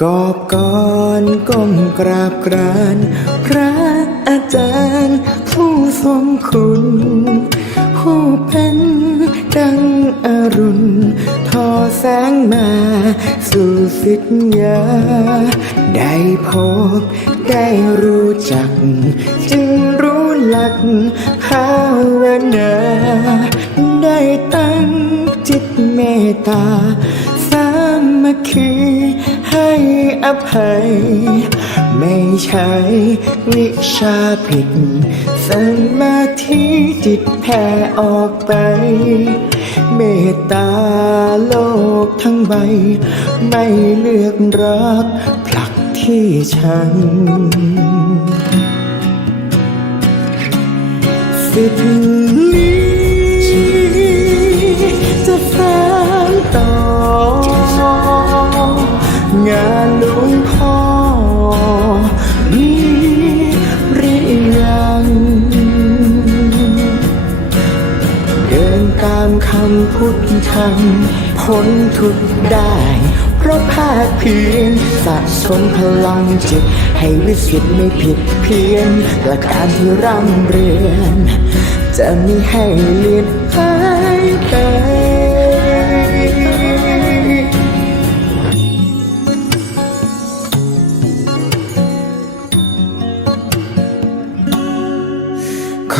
กอบก่อนก้มกราบกราน พระอาจารย์ผู้ทรงคุณ แสงมาสู่สิทธยาได้พบได้รู้จัก จึงรู้หลักภาวนาได้ตั้งจิตเมตตา สามัคคีให้อภัย ไม่ใช่วิชาผิดส ธิจิตแผ่ออกไป เมตตาโลกทั้งใบ ไม่เลือกรักผลักที่ฉัน สิทธิ พุทธธรรมพ้นทุกข์ได้ เพราะภาคเพียรสะสมพลังจิต ให้วิสิตไม่ผิดเพี้ยนหลักการที่ร่ำเรียน จะมีให้เลือนหายไป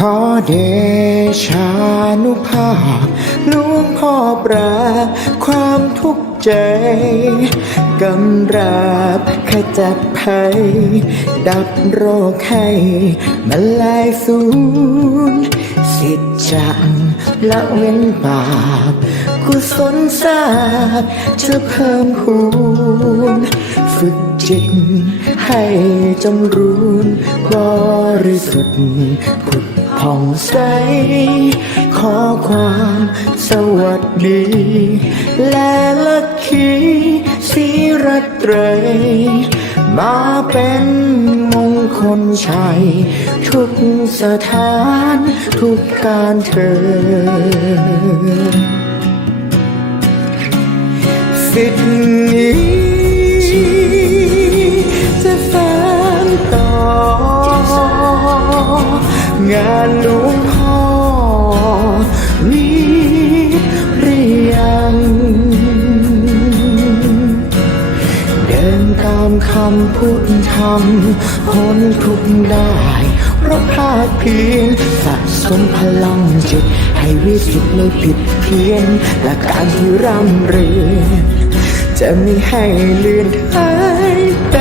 ขอเดชานุภาพหลวงพ่อปราความทุกข์ใจกำราบขจัดภัย ดับโรคให้มาลายสูญสิทธิ์จักละเว้นบาปกุศลทราบจะเพิ่มพูนฝึกจิตให้จำรูนบริสุทธิ์ผุด ผ่องใส ขอความสวัสดี และลักขีสีรัตรยมาเป็นมงคลชัย ทุกสถานทุกการเถิดสิทธินี้ หลวงพ่อมีหรือยัง เดินตามคำพูดธรรมพ้นทุกได้ เพราะภาคเพียรสะสมพลังจิต ให้วิสุทธิ์ไม่ผิดเพี้ยน และการที่ร่ำเรียนจะไม่ให้เลือนหายไป